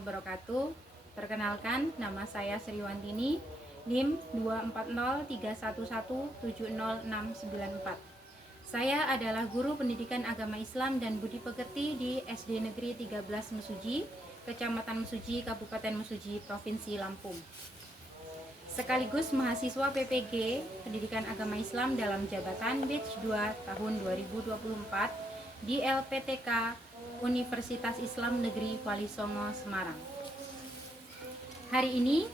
wabarakatuh. Perkenalkan, nama saya Sriwantini, NIM 24031170694. Saya adalah guru pendidikan agama Islam dan budi pekerti di SD Negeri 13 Mesuji, Kecamatan Mesuji, Kabupaten Mesuji, Provinsi Lampung. Sekaligus mahasiswa PPG Pendidikan Agama Islam dalam jabatan Batch 2 tahun 2024 di LPTK Universitas Islam Negeri Wali Songo, Semarang. Hari ini,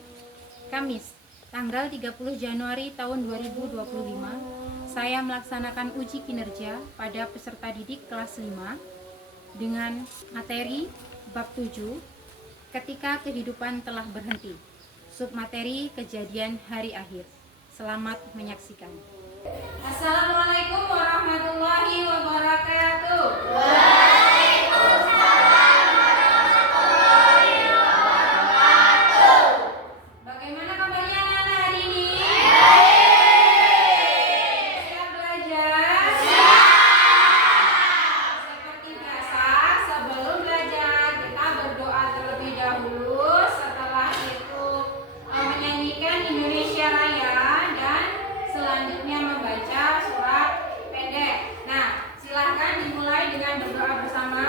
Kamis, tanggal 30 Januari tahun 2025, saya melaksanakan uji kinerja pada peserta didik kelas 5 dengan materi bab 7, ketika kehidupan telah berhenti. Submateri kejadian hari akhir. Selamat menyaksikan. Assalamualaikum warahmatullahi wabarakatuh. Waalaikumsalam warahmatullahi wabarakatuh. Bagaimana kabarnya anak-anak hari ini? Baik. Siap belajar? Siap. Seperti biasa, sebelum belajar kita berdoa terlebih dahulu. Setelah itu menyanyikan Indonesia Raya dan selanjutnya membaca surat pendek. Nah, silahkan dimulai dengan berdoa bersama.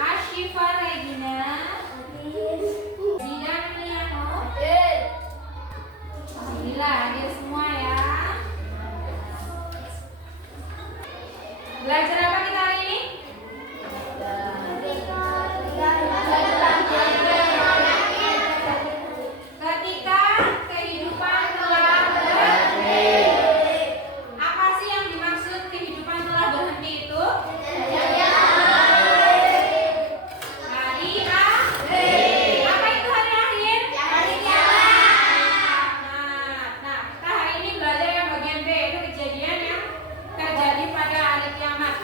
Ashifa Regina, Zidan Liano, alhamdulillah hadir semua ya. Belajar apa kita hari ini? Ketika kehidupan telah berhenti. Apa sih yang dimaksud kehidupan telah berhenti itu? Hari akhir. Apa itu hari akhir? Hari kiamat. Nah, kita hari ini belajar yang bagian B, itu kejadian yang terjadi pada hari kiamat.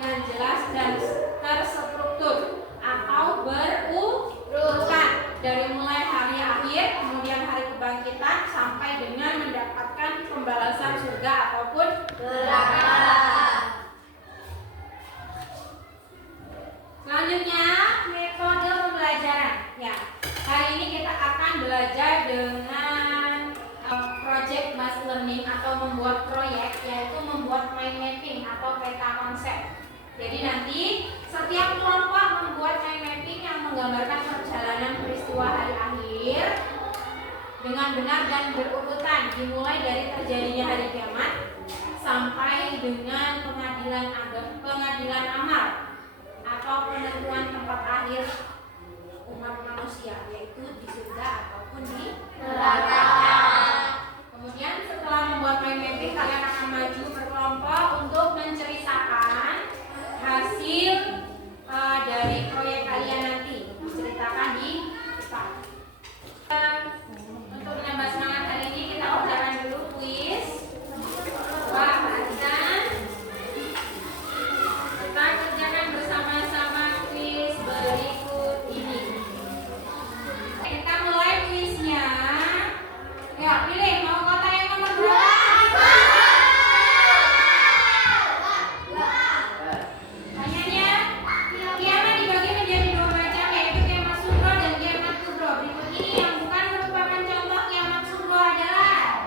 dengan jelas dan terstruktur atau berurutan dari mulai hari akhir, kemudian hari kebangkitan sampai dengan mendapatkan pembalasan surga ataupun neraka. Selanjutnya metode pembelajaran. Ya, hari ini kita akan belajar dengan project based learning atau membuat proyek, yaitu membuat mind mapping atau peta konsep. Jadi nanti setiap kelompok membuat mind mapping yang menggambarkan perjalanan peristiwa hari akhir dengan benar dan berurutan, dimulai dari terjadinya hari kiamat sampai dengan pengadilan amal atau penentuan tempat akhir umat manusia, yaitu di surga ataupun di neraka. Kemudian setelah membuat mind mapping, kalian akan maju berkelompok untuk menceritakan hasil dari proyek kalian nanti, diceritakan di depan. Untuk menambah semangat hari ini, kita kerjakan dulu kuis. Wah, perhatikan. Kita kerjakan bersama-sama kuis berikut ini. Kita mulai kuisnya. Ya, pilih mau kota yang nomor berapa? Tanyanya, kiamat dibagi menjadi dua macam, yaitu kiamat sugro dan kiamat kubro. Berikut ini yang bukan merupakan contoh kiamat sugro adalah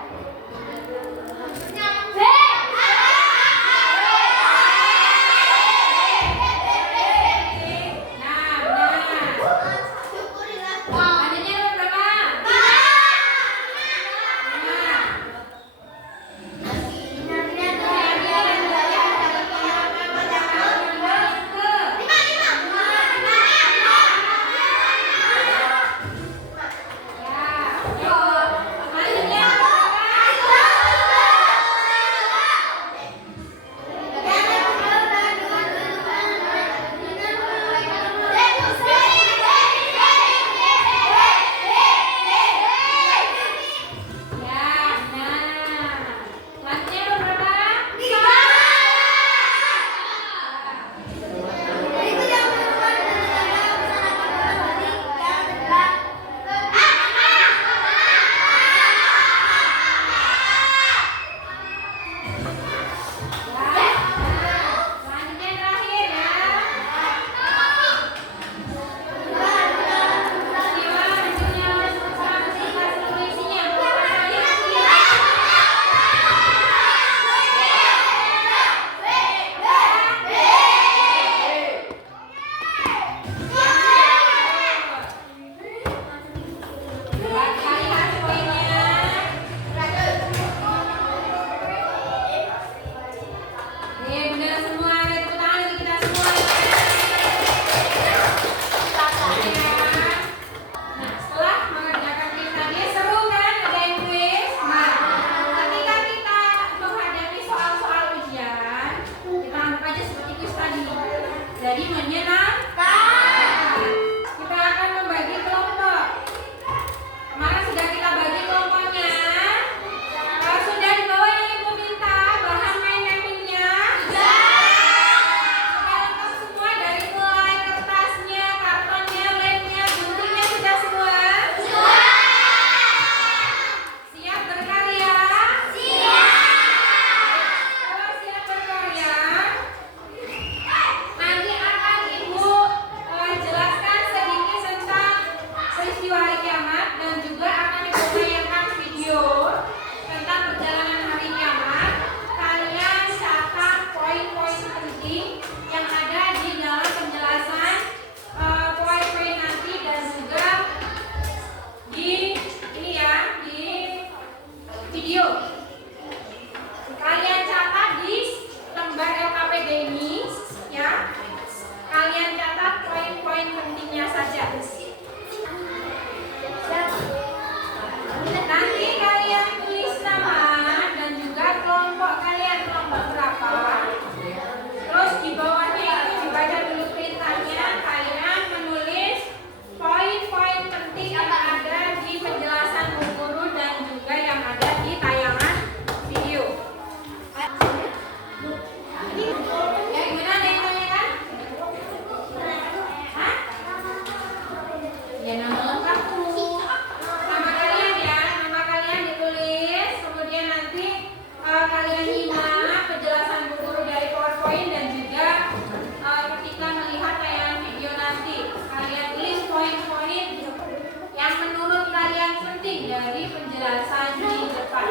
penting dari penjelasan di depan.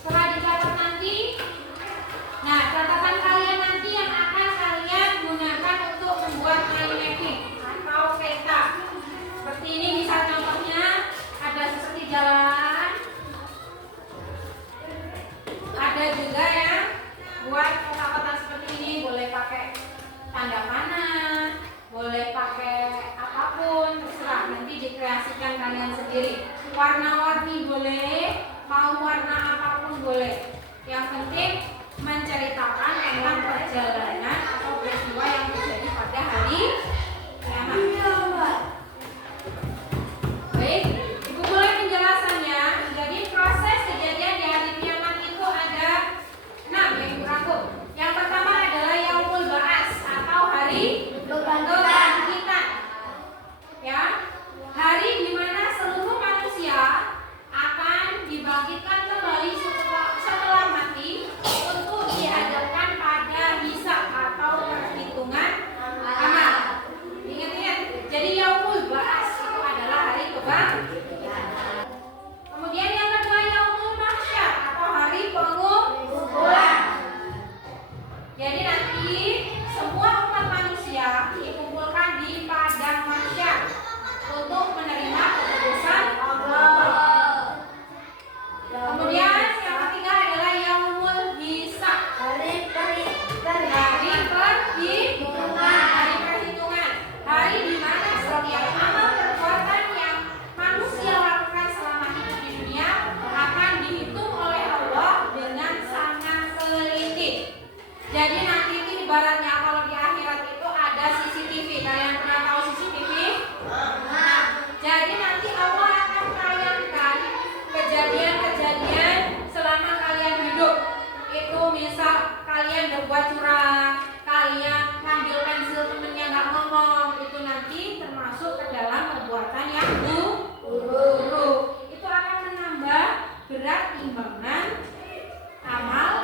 Setelah dicatat nanti, nah catatan kalian nanti yang akan kalian gunakan untuk membuat mind mapping atau peta. Seperti ini misal contohnya ada seperti jalan, ada juga yang buat kotak-kotak seperti ini, boleh pakai tanda panah, boleh pakai apapun, terserah nanti dikreasikan kalian sendiri. Warna-warni boleh, mau warna apapun boleh. Yang penting menceritakan tentang perjalanan atau peristiwa yang terjadi pada hari kiamat. Baik, Ibu mulai penjelasannya. Jadi proses kejadian di hari kiamat itu ada 6 yang Ibu rangkum. Yang pertama adalah Yaumul Ba'ats atau hari kebangkitan. Ya, hari di mana seluruh manusia akan dibangkitkan kembali setelah mati untuk dihadapkan pada hisab atau perhitungan amal. Ingat-ingat, jadi Yaumul Ba'ats itu adalah hari kebangkitan. Kemudian yang kedua Yaumul Mahsyar atau hari pengumpulan. Jadi nanti semua umat manusia dikumpulkan di padang mahsyar untuk menerima keputusan Allah. Kemudian yang ketiga adalah Yaumul Hisab, hari perhitungan, hari di mana setiap amal perbuatan yang manusia lakukan selama hidup di dunia akan dihitung oleh Allah dengan sangat teliti. Jadi nanti itu ibaratnya kalau di akhirat itu ada CCTV. Kalian pernah tahu CCTV? Nah, jadi nanti Allah akan tayangkan kejadian-kejadian selama kalian hidup. Itu misal kalian berbuat curang, kalian ngambil pensil temennya nggak ngomong, itu nanti termasuk ke dalam perbuatan yang buruk. Itu akan menambah berat timbangan amal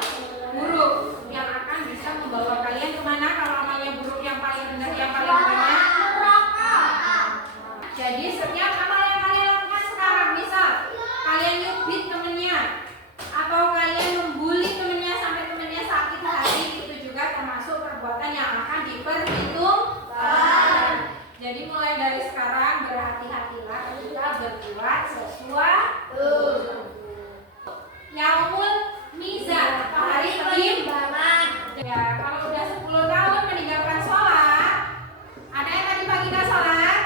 buruk yang akan bisa membawa kalian kemana kalau amalnya buruk, yang paling rendah, yang paling banyak neraka. Jadi setiap amal yang kalian lakukan sekarang, misal kalian nyubit temennya atau kalian membuli temennya sampai temennya sakit hati, itu juga termasuk perbuatan yang akan diperhitungkan. Jadi mulai dari sekarang berhati-hatilah ketika berbuat sesuatu. Yaumul Mizan atau hari timbangan. Ya, kalau udah 10 tahun meninggalkan sholat, ada yang tadi pagi nggak sholat?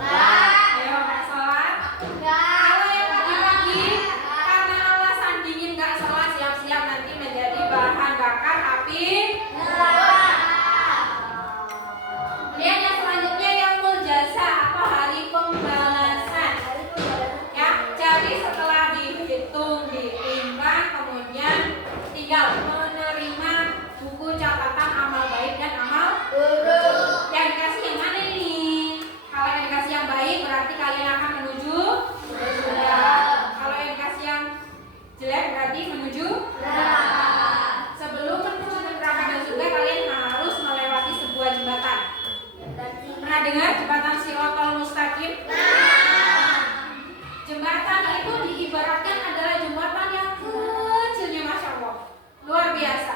Ayo nggak sholat? Kalau yang pagi-pagi karena alasan dingin nggak sholat, siap-siap nanti menjadi bahan bakar api neraka. Kemudian yang selanjutnya Yaumul Jasa atau hari pembalasan. Ya, jadi setelah dihitung, ditimbang, kemudian tinggal menerima buku catatan amal baik dan amal buruk. Yang dikasih yang mana ini? Kalau yang dikasih yang baik berarti kalian akan menuju surga. Kalau yang dikasih yang jelek berarti menuju neraka. Sebelum menuju neraka dan surga kalian harus melewati sebuah jembatan. Pernah dengar jembatan Shiratal Mustaqim? Jembatan itu diibaratkan adalah jembatan yang kecilnya, Masya Allah, luar biasa.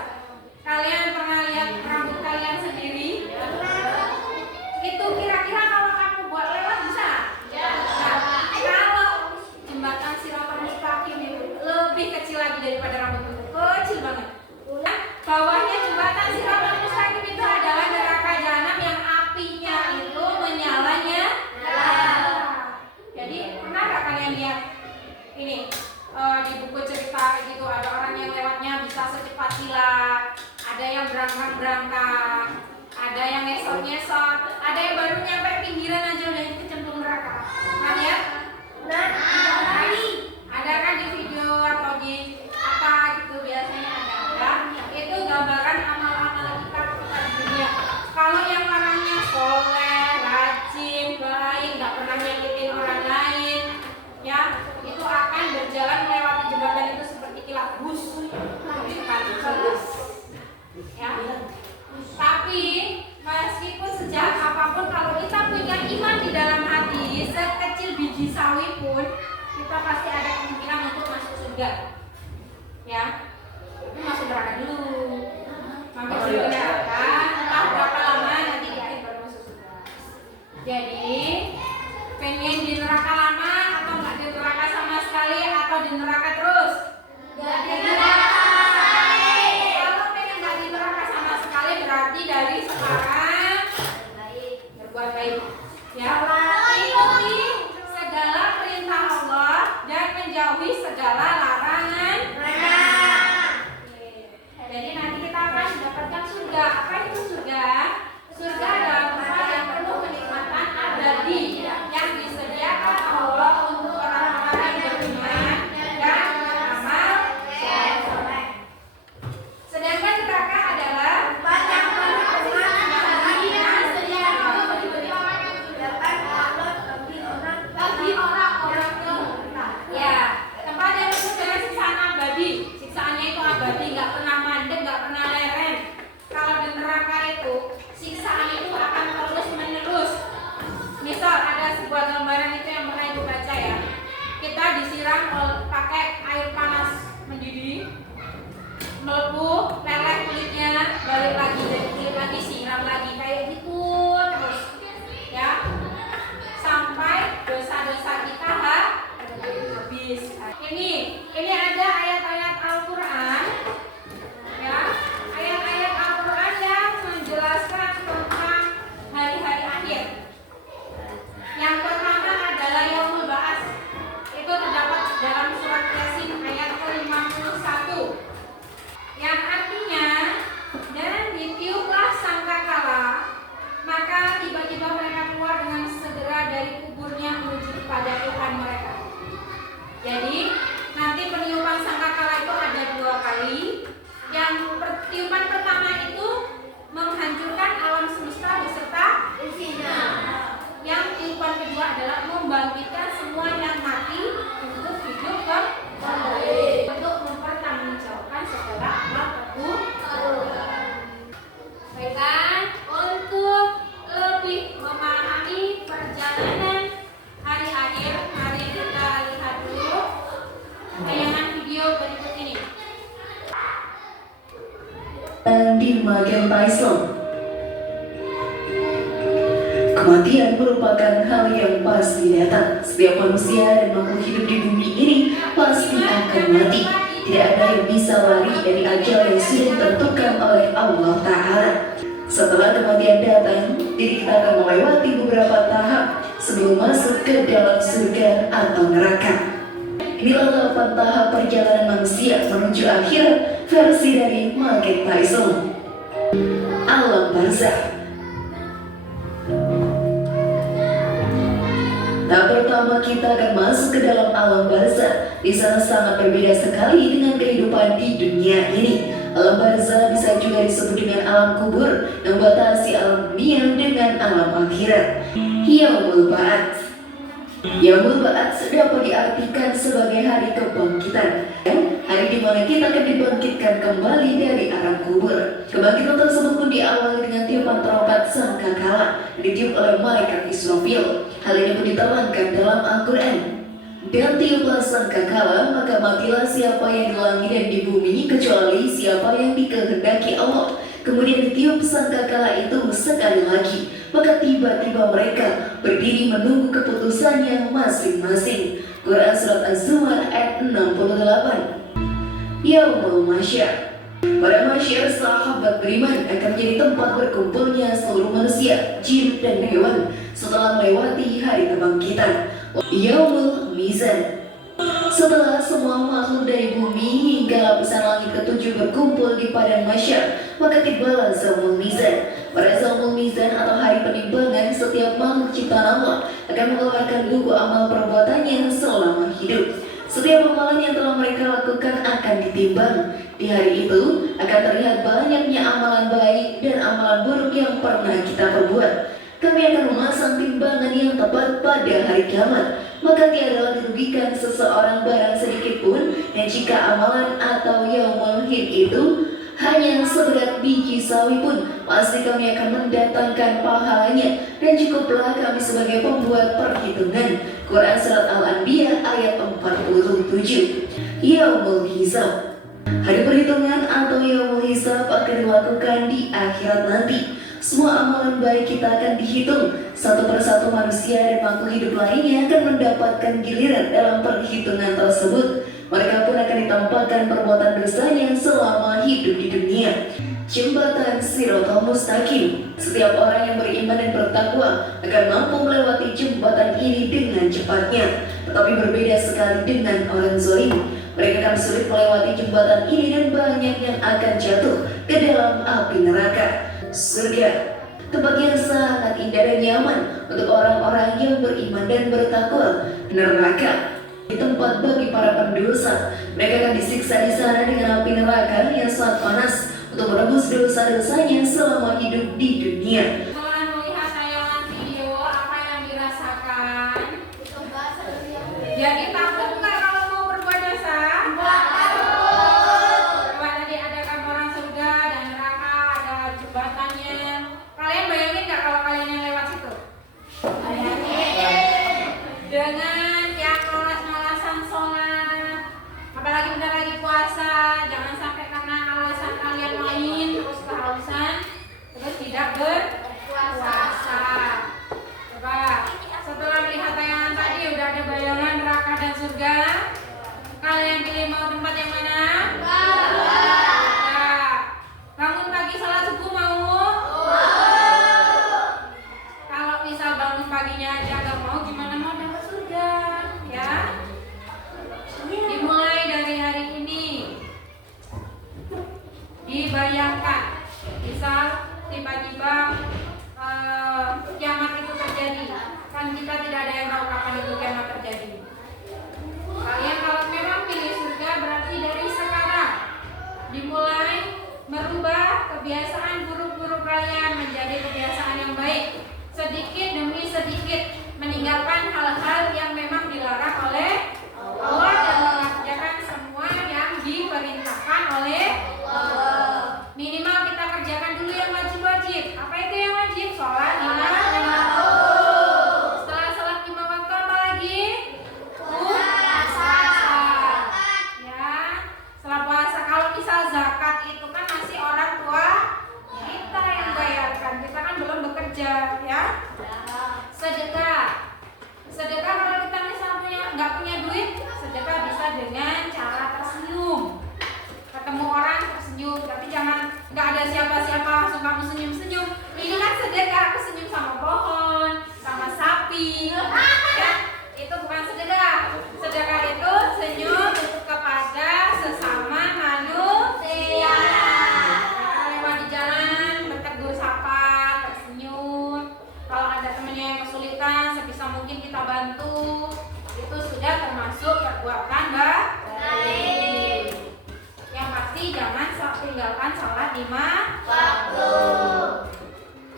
Kalian pernah lihat rambut kalian sendiri? Itu kira-kira kalau kamu buat lewat bisa? Nah, kalau jembatan Shiratal Mustaqim itu lebih kecil lagi daripada rambut itu, kecil banget. Nah, bawahnya jembatan Shiratal Mustaqim itu adalah neraka jahanam yang apinya itu menyalanya. Jadi pernah nggak kalian lihat ini di buku cerita gitu, ada orang yang lewatnya bisa secepat kilat, ada yang berangkat, ada yang ngesot-ngesot, ada yang baru nyampe pinggiran aja udah kecemplung neraka. Nah ya, ada kan di video atau di apa gitu biasanya ada. Itu gambaran amal-amal kita di dunia. Kalau yang orangnya soleh, rajin, baik, nggak pernah nyakitin orang lain, ya itu akan berjalan melewati jembatan itu seperti kilat bus, ya. Tapi meskipun sejahat apapun, kalau kita punya iman di dalam hati sekecil biji sawi pun, kita pasti ada kemungkinan untuk masuk surga. Ya, tapi masuk neraka dulu. Mampir dulu neraka, entah berapa lama nanti di akhir baru masuk surga. Jadi, pengen di neraka lama atau nggak di neraka sama sekali atau di neraka terus? Nggak di neraka. Kalau pengen nggak di neraka sama sekali berarti dari sekarang berbuat baik. Ya, ikuti segala perintah Allah dan menjauhi segala larangan. Jadi nanti kita akan mendapatkan surga. Apa itu surga? Surga adalah tempat yang penuh kenikmatan abadi yang disediakan Allah untuk orang-orang yang beriman dan beramal saleh. Sedangkan neraka adalah tempat yang penuh kenikmatan abadi yang disediakan Allah bagi orang-orang ya, tempat yang penuh dengan siksaan abadi. Siksaannya itu abadi, nggak pernah mandek, nggak pernah leren. Kalau di neraka itu siksaan itu akan terus menerus. Misal ada sebuah gambaran itu yang pernah ibu baca ya, kita disiram pakai air panas mendidih, melepuh, leleh kulitnya, balik lagi jadi kulit lagi, siram lagi kayak gitu terus ya, sampai dosa-dosa kita habis. Ini ada ayat-ayat Al-Quran ya, ayat-ayat Al-Quran yang menjelaskan tentang hari-hari akhir. Yang pertama adalah Yaumul Ba'ats. Itu terdapat dalam surat Yasin ayat ke-51 yang artinya, dan ditiuplah sangkakala, maka tiba-tiba mereka keluar dengan segera dari kuburnya menuju kepada Tuhan mereka. Jadi nanti peniupan sangkakala itu ada 2 kali. Yang tiupan pertama itu menghancurkan alam semesta beserta isinya. Yang tiupan kedua adalah membangkitkan semua yang mati untuk hidup kembali, untuk mempertanggungjawabkan segala amal perbuatan. Baiklah, untuk lebih memahami perjalanan hari akhir, mari kita lihat dulu tayangan video berikut ini. Di Magenta Islam, kematian merupakan hal yang pasti datang. Setiap manusia dan makhluk hidup di bumi ini pasti akan mati. Tidak ada yang bisa lari dari ajal yang sudah ditentukan oleh Allah Ta'ala. Setelah kematian datang, diri kita akan melewati beberapa tahap sebelum masuk ke dalam surga atau neraka. Inilah 8 tahap perjalanan manusia menuju akhirat versi dari Magenta Islam. Alam barzakh. Tahap pertama kita akan masuk ke dalam alam barzakh. Di sana sangat berbeda sekali dengan kehidupan di dunia ini. Alam barzakh bisa juga disebut dengan alam kubur yang membatasi alam dunia dengan alam akhirat. Yaumul Ba'ats. Yaumul Ba'ats dapat diartikan sebagai hari kebangkitan, hari di mana kita akan dibangkitkan kembali dari alam kubur. Kebangkitan tersebut pun diawali dengan tiupan trompet sangkakala ditiup oleh malaikat Israfil. Hal ini pun diterangkan dalam Al-Quran. Dan tiuplah sangkakala, maka matilah siapa yang di langit dan di bumi kecuali siapa yang dikehendaki Allah. Kemudian ditiup sangkakala itu sekali lagi, maka tiba-tiba mereka berdiri menunggu keputusannya masing-masing. Quran Surat Az-Zumar ayat 68. Yaumul Mahsyar. Pada mahsyar, sahabat beriman akan menjadi tempat berkumpulnya seluruh manusia, jin dan hewan setelah melewati hari kebangkitan. Yaumul Mizan. Setelah semua makhluk dari bumi hingga lapisan langit ke-7 berkumpul di padang mahsyar, maka tibalah Yaumul Mizan. Pada Yaumul Mizan atau hari penimbangan, setiap makhluk ciptaan Allah akan mengeluarkan buku amal perbuatannya selama hidup. Setiap amalan yang telah mereka lakukan akan ditimbang. Di hari itu akan terlihat banyaknya amalan baik dan amalan buruk yang pernah kita perbuat. Kami akan memasang timbangan yang tepat pada hari kiamat, maka tiadalah dirugikan seseorang barang sedikit pun. Dan jika amalan atau yaumul hid itu hanya seberat biji sawi pun, pasti kami akan mendatangkan pahalanya, dan cukuplah kami sebagai pembuat perhitungan. Quran Surat Al-Anbiya ayat 4 7. Yaumul Hisab. Hari perhitungan atau Yaumul Hisab akan dilakukan di akhirat nanti. Semua amalan baik kita akan dihitung. Satu persatu manusia dan makhluk hidup lainnya akan mendapatkan giliran dalam perhitungan tersebut. Mereka pun akan ditampakkan perbuatan dosanya selama hidup di dunia. Jembatan Shiratal Mustaqim. Setiap orang yang beriman dan bertakwa akan mampu melewati jembatan ini dengan cepatnya. Tetapi berbeda sekali dengan orang zalim. Mereka akan sulit melewati jembatan ini dan banyak yang akan jatuh ke dalam api neraka. Surga, tempat yang sangat indah dan nyaman untuk orang-orang yang beriman dan bertakwa. Neraka, di tempat bagi para pendosa. Mereka akan disiksa di sana dengan api neraka yang sangat panas untuk menebus dosa-dosanya selama hidup di dunia. Setelah melihat tayangan video, apa yang dirasakan? Jadi takut nggak kalau mau berbuat dosa? Coba tadi ada gambaran surga dan neraka, ada jembatannya. Kalian bayangin nggak kalau kalian yang lewat situ? Dengan yang malas-malasan sholat, apalagi bentar lagi puasa, jangan sampai karena alasan kalian main terus kehausan, terus tidak berpuasa. Coba setelah melihat tayangan tadi udah ada bayangan neraka dan surga. Kalian pilih mau tempat yang mana? Nah, bangun pagi salat subuh mau? Kalau misal bangun paginya aja gak mau, gimana mau dapat surga? Ya, dimulai dari hari ini. Dibayangkan, misal tiba-tiba kiamat itu terjadi, kan kita tidak ada yang tahu kapan itu kiamat terjadi. Kalian kalau memang pilih surga berarti dari sekarang dimulai merubah kebiasaan buruk-buruk kalian menjadi kebiasaan yang baik. Sedikit demi sedikit meninggalkan hal-hal yang memang dilarang oleh Allah dan mengerjakan semua yang diperintahkan oleh Allah. Minimal kita kerjakan dulu yang wajib-wajib. Apa itu yang wajib? Sholat lima waktu. Setelah sholat lima waktu apa lagi? Puasa. Ya. Setelah puasa, kalau misal zakat itu kan masih orang tua kita yang bayarkan. Kita kan belum bekerja, ya. Sedekah. Sedekah kalau kita misal nggak punya duit, sedekah bisa dengan cara tersenyum. Ketemu orang tersenyum, tapi jangan nggak ada siapa-siapa langsung kamu senyum-senyum. Ini kan sedekah, aku senyum sama pohon, sama sapi, ya itu bukan sedekah. Sedekah itu senyum kepada sesama manusia. Kalau lewat di jalan bertegur sapa, tersenyum. Kalau ada temannya yang kesulitan, sebisa mungkin kita bantu. Itu sudah termasuk perbuatan baik. Yang pasti jangan tinggalkan sholat lima waktu.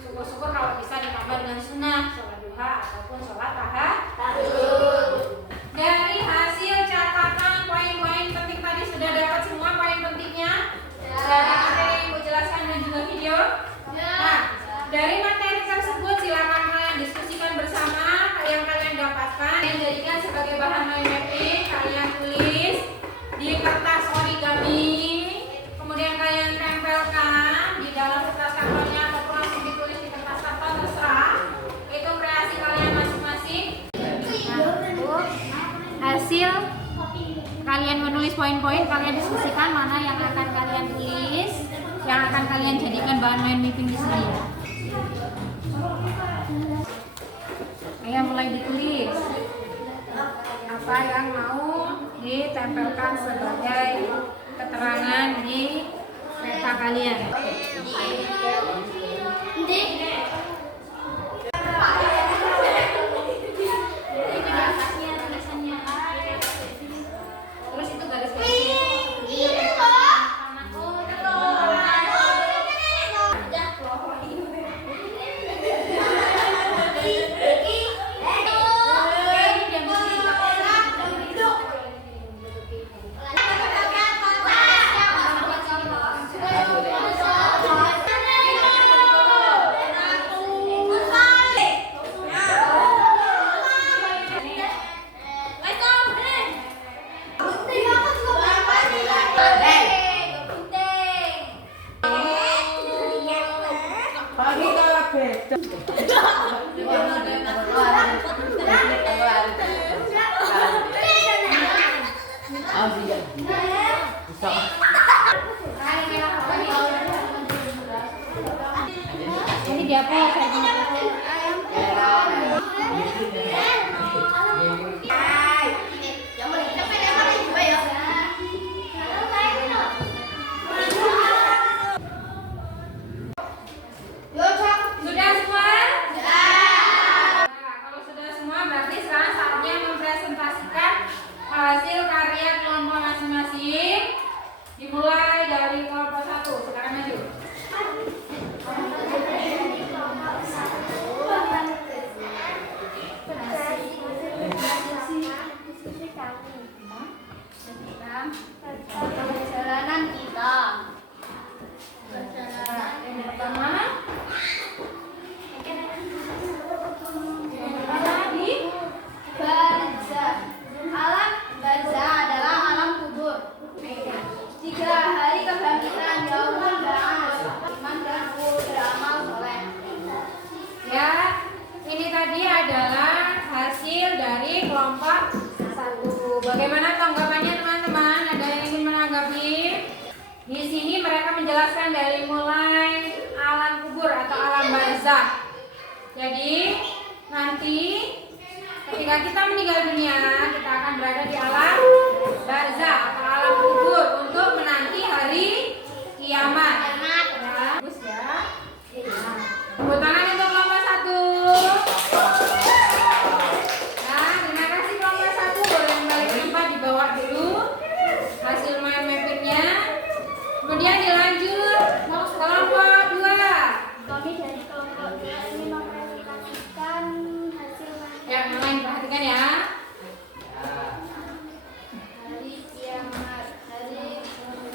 Syukur-syukur kalau bisa ditambah dengan sunnah, sholat duha ataupun sholat tahajud. Dari hasil catatan poin-poin penting tadi sudah dapat semua poin pentingnya dari materi yang Ibu jelaskan dan juga video. Nah, dari materi tersebut silakan kalian diskusikan bersama yang kalian dapatkan, yang jadikan sebagai bahan mind mapping. Kalian tulis di kertas origami, kemudian kalian tempelkan di dalam kertas kartonnya ataupun langsung ditulis di kertas karton, terserah. Itu kreasi kalian masing-masing. Nah, hasil kalian menulis poin-poin, kalian diskusikan mana yang akan kalian tulis, yang akan kalian jadikan bahan mind mapping di sini. Ayo mulai ditulis apa yang mau ditempelkan sebagai keterangan di peta kalian. Terus itu garis-garisnya. Ini dia apa? Sudah semua? Nah, kalau sudah semua berarti sekarang saatnya mempresentasikan hasil karya kelompok masing-masing. Dimulai dari kelompok 1. Silakan maju. Perjalanan kita. Yang pertama, tadi Barzah. Alam barzah adalah alam kubur. 3 hari kebangkitan yaumul ba'ats. Iman dan beramal soleh. ya, ini tadi adalah hasil dari kelompok 1. Bagaimana tanggapannya teman-teman? Ada yang ingin menanggapi? Di sini mereka menjelaskan dari mulai alam kubur atau alam barzah. Jadi nanti ketika kita meninggal dunia, kita akan berada di alam barzah atau alam kubur untuk menanti hari kiamat. Ya, bagus ya. Nah, tepuk tangan untuk kelompok 1. Nah, terima kasih kelompok 1. Boleh kembali ke tempat, dibawa dulu hasil mind mappingnya. Kemudian dilanjut kelompok 2. Kami dari kelompok 2 ini mempresentasikan hasil Yang lain perhatikan ya. hari kiamat. Hari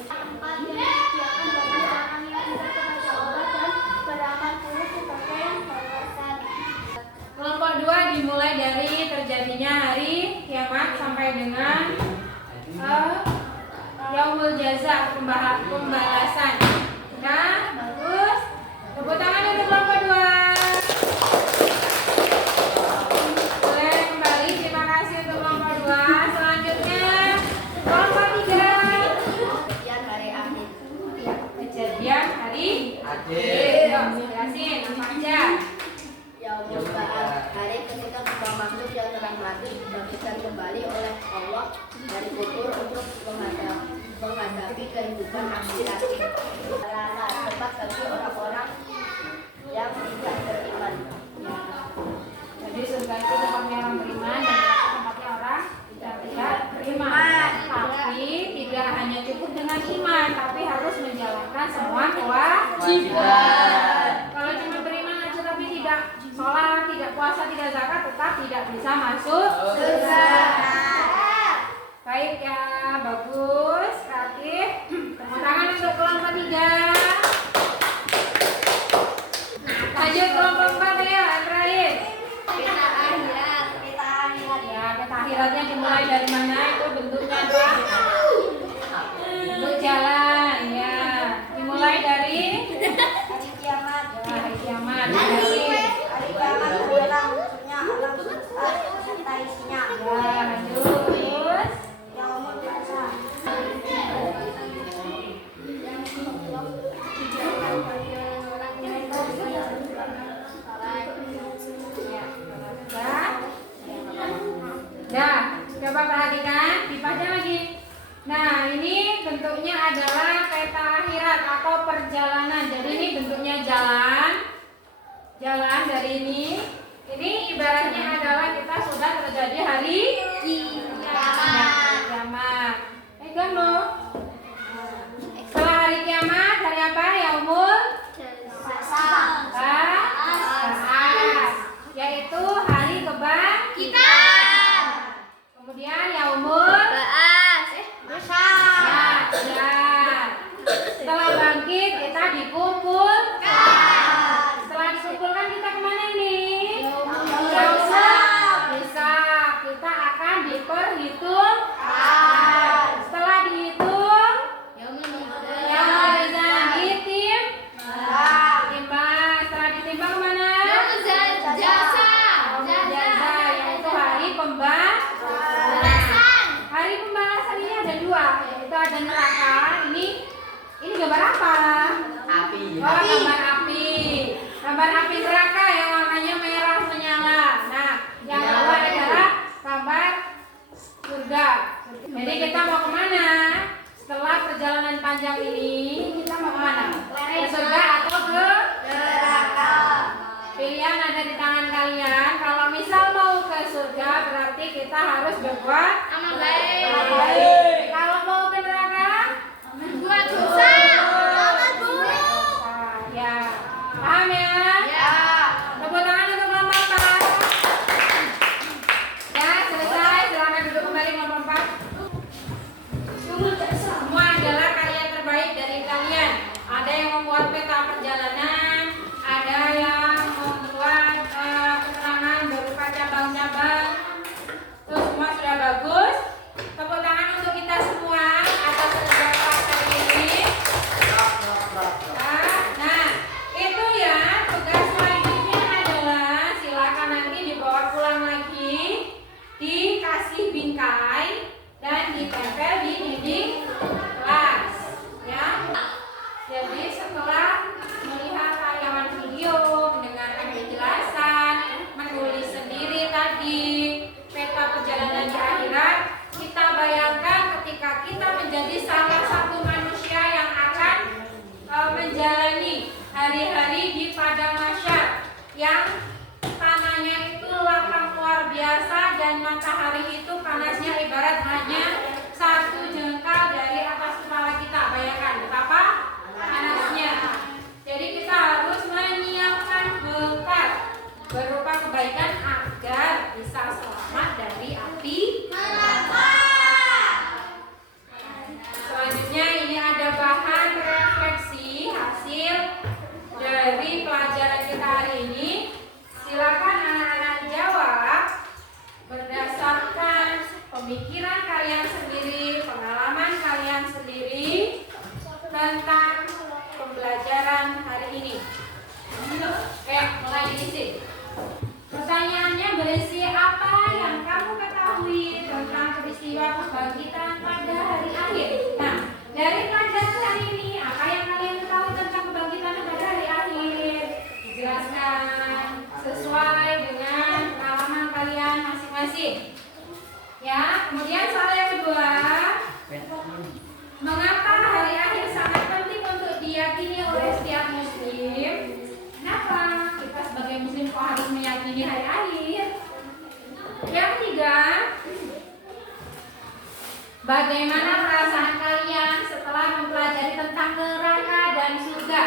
keempat yang disediakan bagi orang yang tidak kepada Allah dan beramal buruk sebagai balasan. Kelompok 2 dimulai dari terjadinya hari kiamat sampai dengan yaumul jaza, pembalasan. Nah, bagus. Tepuk tangan untuk kelompok 2. Boleh kembali, terima kasih untuk kelompok 2. Selanjutnya kelompok 3. Kejadian hari akhir. Kejadian hari akhir. Jelasin apa aja. Yaumul ba'ats, hari ketika semua makhluk yang telah mati dibangkitkan kembali oleh Allah dari kubur untuk menghadapi kehidupan akhirat. Balasan tempat bagi orang-orang yang tidak beriman. Jadi surga itu tempatnya orang beriman dan neraka tempatnya orang yang tidak beriman. Tapi tidak hanya cukup dengan iman, tapi harus menjalankan semua kewajiban. Kalau cuma beriman aja tapi tidak sholat, tidak puasa, tidak zakat, tetap tidak bisa masuk surga. Baik ya, bagus, kreatif. Tepuk tangan untuk kelompok 3. Lanjut kelompok 4 ya, yang terakhir. Peta akhirat. Ya, peta akhiratnya dimulai dari mana? Itu bentuknya apa? Bentuk jalan, ya. Dimulai dari Hari kiamat. ya, hari kiamat. Hari kiamat adalah maksudnya alam semesta serta isinya. Ya, lanjut. Terus Yaumul barzah. Nah, coba perhatikan, dibaca lagi. Nah, ini bentuknya adalah peta akhirat atau perjalanan. Jadi ini bentuknya jalan. Jalan dari ini. Ini ibaratnya adalah kita sudah terjadi hari kiamat. Gampang. Setelah hari kiamat, hari apa? Yaumul Ba'ats, yaitu hari kebangkitan. Kemudian yaumul Ba'ats. Setelah bangkit kita dikumpulkan. Setelah dikumpulkan kita kemana ini? Yaumul Hisab. Kita akan diperhitung gambar apa? Api. Oh, gambar api. Gambar api neraka yang warnanya merah menyala. Nah, yang kedua adalah gambar surga. Jadi kita mau kemana? Setelah perjalanan panjang ini, kita mau kemana? Ke surga atau ke neraka? Pilihan ada di tangan kalian. Kalau misal mau ke surga, berarti kita harus berbuat Amal baik. Kalau mau ke neraka, Buat dosa. Amal buruk. ya, paham ya? Ya. Tepuk tangan untuk kelompok 4. Ya, selesai. Silakan duduk kembali kelompok 4. Semua adalah karya terbaik dari kalian. Ada yang membuat peta perjalanan, ada yang membuat keterangan berupa cabang-cabang. Itu semua sudah bagus. Tepuk tangan untuk kita semua atas kerja keras hari ini. Nah, itu ya, tugas selanjutnya adalah silakan nanti dibawa pulang lagi, dikasih bingkai dan ditempel di dinding kelas, ya. Jadi setelah melihat tayangan video, mendengarkan penjelasan, menulis sendiri tadi peta perjalanan di akhirat, kita bayangkan ketika kita menjadi salah satu manusia yang akan menjalani hari-hari di padang mahsyar yang tanahnya itu lapang luar biasa dan matahari itu panasnya ibarat hanya satu jengkal dari atas kepala kita. Bayangkan betapa panasnya. Jadi kita harus menyiapkan bekal berupa kebaikan agar bisa selamat dari api neraka. Selanjutnya ini ada bahan refleksi hasil dari pelajaran kita hari ini. Silakan anak-anak jawab berdasarkan pemikiran kalian sendiri, pengalaman kalian sendiri tentang pembelajaran hari ini. Ayo, mulai diisi. Pertanyaannya berisi apa yang kamu ketahui tentang peristiwa kebangkitan pada hari akhir. Nah, dari pelajaran hari ini, apa yang kalian ketahui tentang kebangkitan pada hari akhir? Dijelaskan sesuai dengan pengalaman kalian masing-masing. Ya, kemudian soal yang kedua, mengapa hari akhir sangat penting untuk diyakini oleh setiap muslim? Kenapa kita sebagai muslim kok harus meyakini hari akhir? Yang ketiga, bagaimana perasaan kalian setelah mempelajari tentang neraka dan surga?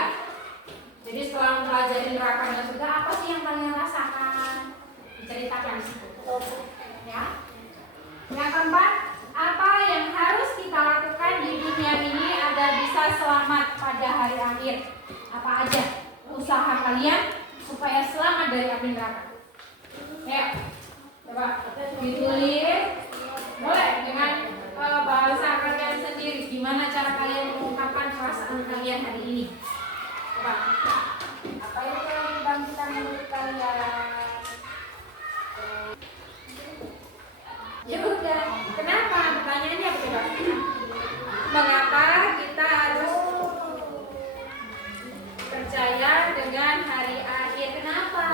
Jadi setelah mempelajari neraka dan surga, apa sih yang kalian rasakan? Diceritakan di situ. Ya. Yang keempat, apa yang harus kita lakukan di dunia ini agar bisa selamat pada hari akhir? Apa aja usaha kalian supaya selamat dari api neraka? Ya, coba ditulis. Boleh dengan bahasa kalian sendiri. Gimana cara kalian mengungkapkan perasaan kalian hari ini? Coba. Apa itu kebangkitan menurut kalian? Ya udah, kenapa? Pertanyaannya apa coba? Mengapa kita harus percaya dengan hari akhir? Kenapa?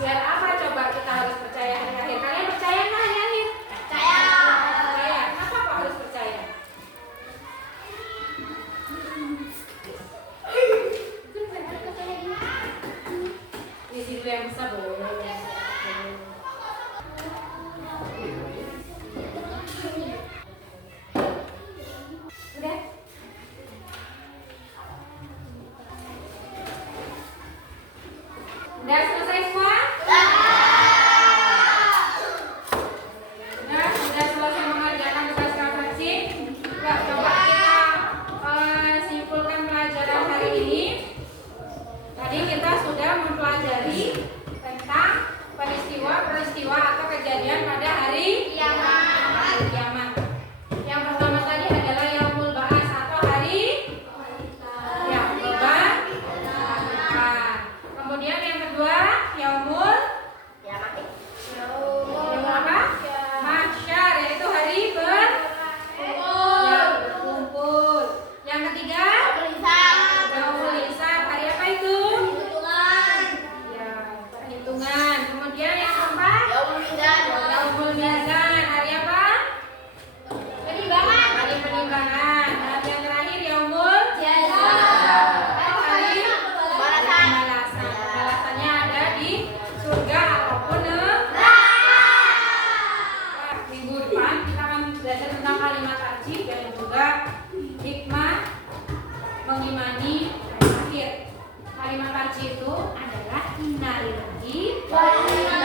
Biar apa coba kita harus percaya hari akhir? Kalian percaya minggu depan kita akan belajar tentang kalimat tarjih dan juga hikmah mengimani hari akhir. Kalimat tarjih itu adalah innalillahi wa inna